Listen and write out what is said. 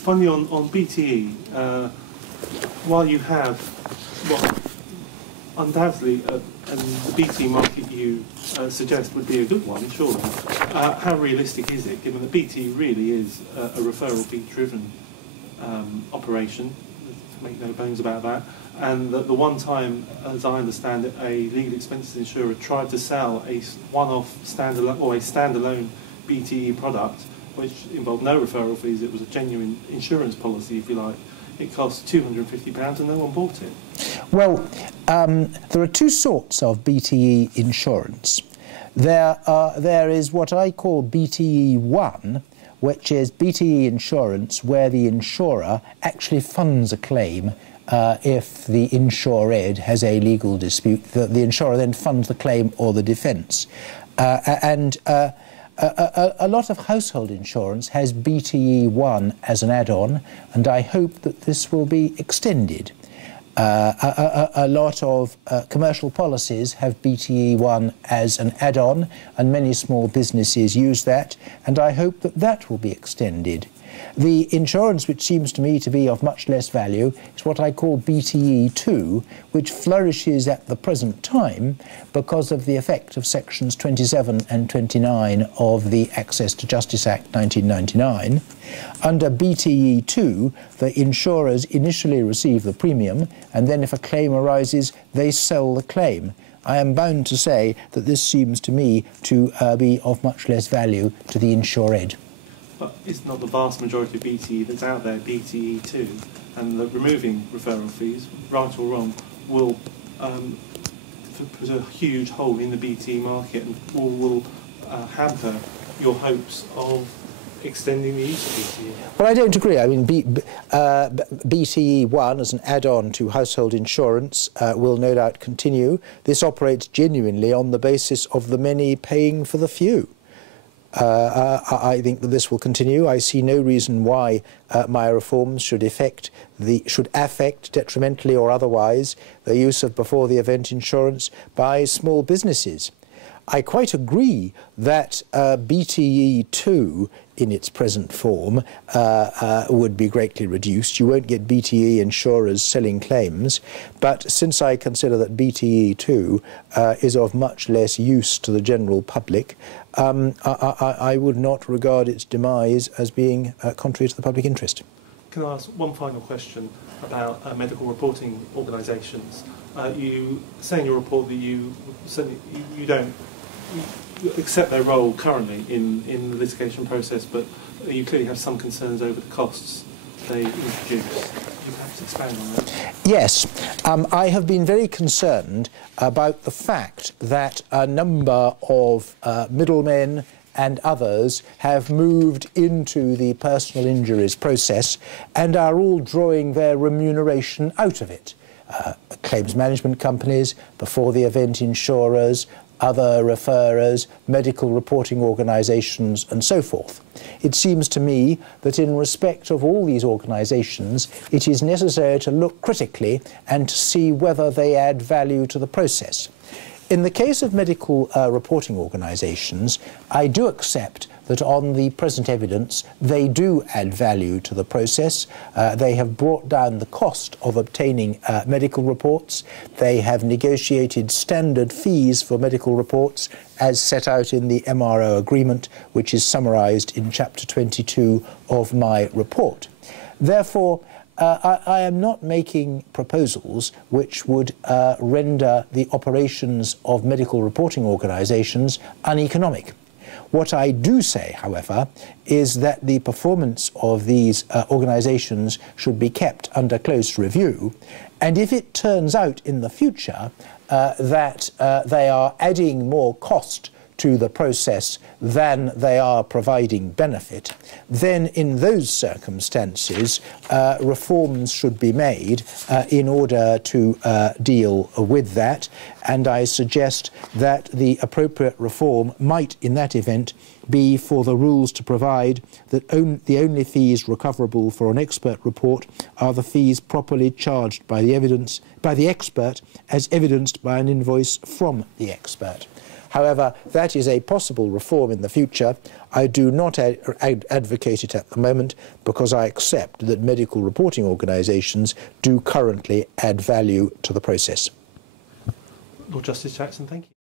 Finally, on BTE, while you have what undoubtedly and the BTE market you suggest would be a good one, surely, how realistic is it, given that BTE really is a referral fee-driven operation, to make no bones about that, and that the one time, as I understand it, a legal expenses insurer tried to sell a one-off standalone or a standalone BTE product, which involved no referral fees. It was a genuine insurance policy, if you like. It cost £250 and no one bought it. Well, there are two sorts of BTE insurance. There is what I call BTE 1, which is BTE insurance where the insurer actually funds a claim if the insured has a legal dispute. The insurer then funds the claim or the defence. A lot of household insurance has BTE 1 as an add-on, and I hope that this will be extended. A lot of commercial policies have BTE 1 as an add-on, and many small businesses use that, and I hope that that will be extended. The insurance which seems to me to be of much less value is what I call BTE 2, which flourishes at the present time because of the effect of sections 27 and 29 of the Access to Justice Act 1999. Under BTE 2, the insurers initially receive the premium, and then if a claim arises, they sell the claim. I am bound to say that this seems to me to be of much less value to the insured. But it's not the vast majority of BTE that's out there, BTE 2, and removing referral fees, right or wrong, will put a huge hole in the BTE market and will hamper your hopes of extending the use of BTE. Well, I don't agree. I mean, BTE 1 as an add-on to household insurance will no doubt continue. This operates genuinely on the basis of the many paying for the few. I think that this will continue. I see no reason why my reforms should affect detrimentally or otherwise the use of before-the-event insurance by small businesses. I quite agree that BTE 2 in its present form would be greatly reduced. You won't get BTE insurers selling claims, but since I consider that BTE 2 is of much less use to the general public, I would not regard its demise as being contrary to the public interest. Can I ask one final question about medical reporting organisations? You say in your report that you don't accept their role currently in the litigation process, but you clearly have some concerns over the costs they introduce. Could you perhaps expand on that? Yes. I have been very concerned about the fact that a number of middlemen and others have moved into the personal injuries process and are all drawing their remuneration out of it. Claims management companies, before-the-event insurers, other referrers, medical reporting organisations and so forth. It seems to me that in respect of all these organisations, it is necessary to look critically and to see whether they add value to the process. In the case of medical reporting organisations, I do accept that on the present evidence they do add value to the process. They have brought down the cost of obtaining medical reports. They have negotiated standard fees for medical reports as set out in the MRO agreement, which is summarised in Chapter 22 of my report. Therefore, I am not making proposals which would render the operations of medical reporting organisations uneconomic. What I do say, however, is that the performance of these organisations should be kept under close review, and if it turns out in the future that they are adding more cost to the process than they are providing benefit, then in those circumstances reforms should be made in order to deal with that, and I suggest that the appropriate reform might in that event be for the rules to provide that the only fees recoverable for an expert report are the fees properly charged by the expert as evidenced by an invoice from the expert. However, that is a possible reform in the future. I do not advocate it at the moment because I accept that medical reporting organisations do currently add value to the process. Lord Justice Jackson, thank you.